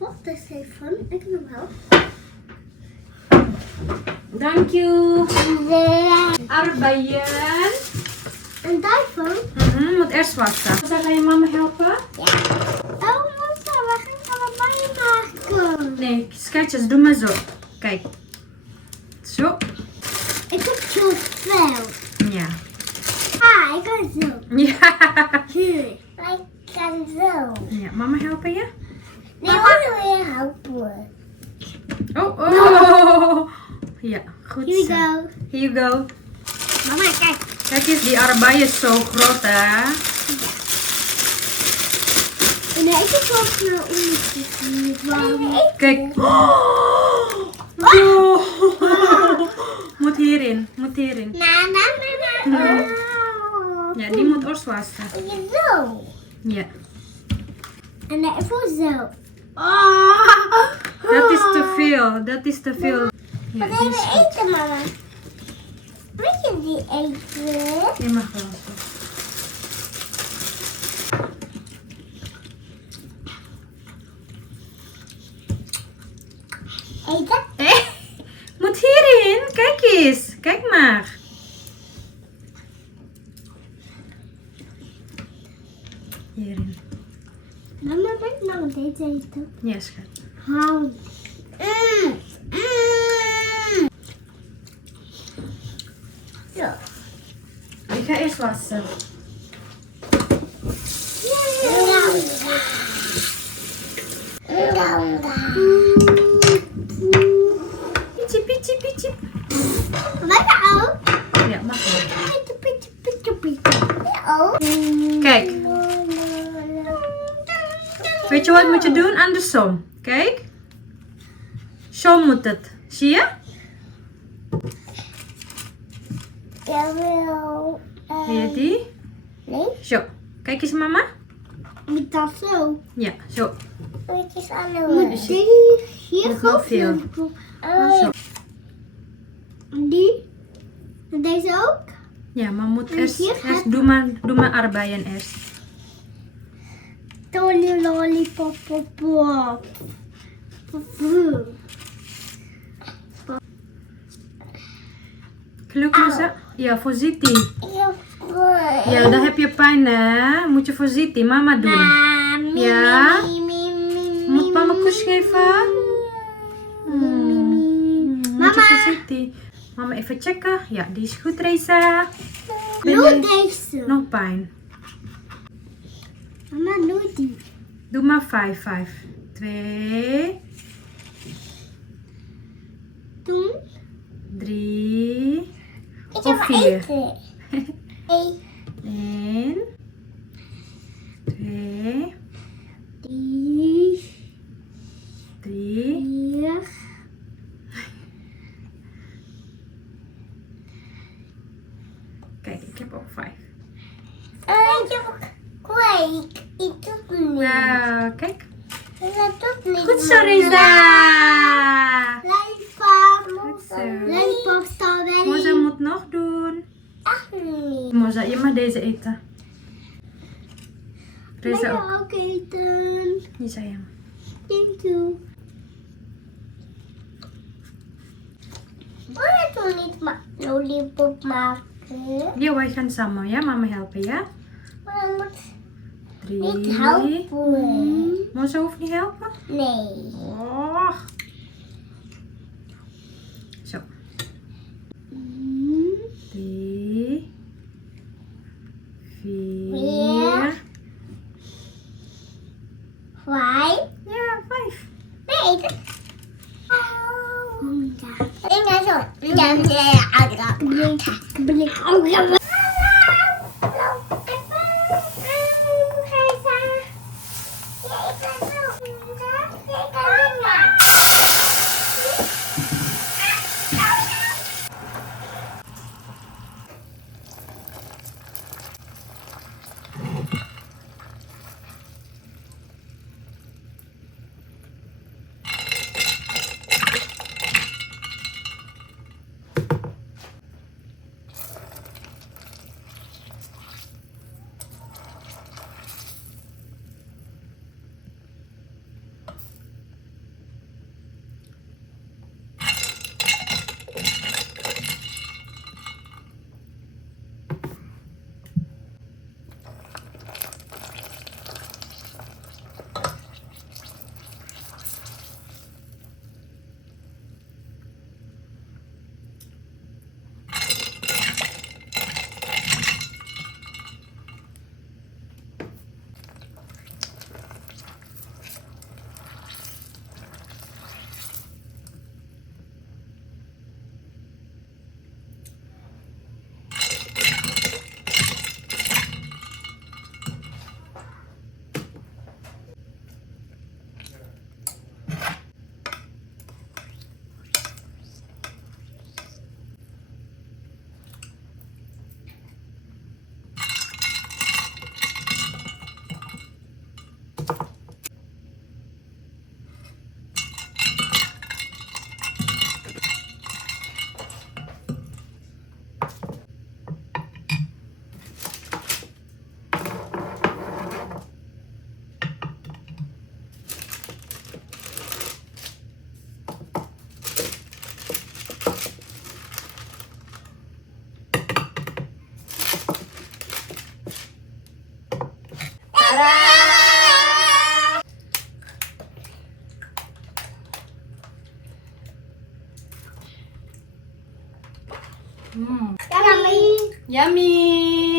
Wat is even? Ik heb hem wel. Dank you. Arbeien. En daarvan? Moet eerst wassen. Ga je mama helpen? Ja. Oh, Moesa, we gaan allebei maken. Nee, schatjes, doe maar zo. Kijk. Zo. Ik heb zo veel. Ja. Ah, ik kan zo. Ja. Hier. Ik kan zo. Ja, mama helpen je? Nee, mama wil je helpen. Oh. Ja, goed Here we zo. go. Here you go. Mama, kijk. Kijk eens, die arbei is zo groot, hè? Nee, ik heb wel snel onderzoek. Kijk. Moet hierin, moet hierin. Na. Ja, die moet eerst wassen. Zo. Ja. En even zo. Dat is te veel, dat is te veel. Ja, Wat die even is goed. eten, mama? Moet je die eten? Je mag wel zo. Eten? Moet hierin, kijk eens. Kijk maar. Hierin. Mama, ben ik nou deze eten? Ja, schat. Hou. Zo. Ik ga eerst wassen. Pietje, pietje, pietje. Wat ook? Ja, mag wel. Oh. Kijk, weet je wat moet je doen? Andersom. Kijk. Zo moet het. Zie je? Ik wil... Zie je die? Nee, Zo. Kijk eens mama. moet dat zo. Ja, zo. Moet je Moet die hier Moet nog veel. Zo. Die? En deze ook? Ja, maar moet En eerst, hier gaat- eerst doe maar arbeien eerst. Tony lollipop pop pop. Gelukkig zo. Ja, voorzichtig. Ja, dan heb je pijn hè. Moet je voorzichtig. Mama doen. Ja. Moet mama kus geven? Moet je voorzichtig. Mama even checken. Ja, die is goed, Reza. Doe deze. Nog pijn. Mama, doe die. Doe maar 5, 5. 2, Toen. 3, Ik of heb 4. eten. 1, 2, 3, 3. 4. Kijk, ik heb ook 5. Ik heb ook kweek. Ik doe het niet. Nou, kijk. Dat doet niet. Goed zo, Reza. Lollipop. Goed zo. Lollipop strawberry. Moza moet nog doen. Echt niet. Moza, je mag deze eten. Ik Reza wil ook. ook eten. Die zei hem. Thank you. Wil je toch niet lollipop maken? Ja, wij gaan samen. Ja, mama helpen, ja? Maar dan moet 3. niet helpen. Moza hoeft niet helpen? Nee. Oh. Zo. 3, 4. 5. Ja, 5. Nee, eten. Ik ga zo. Hmm. Yummy. Yummy.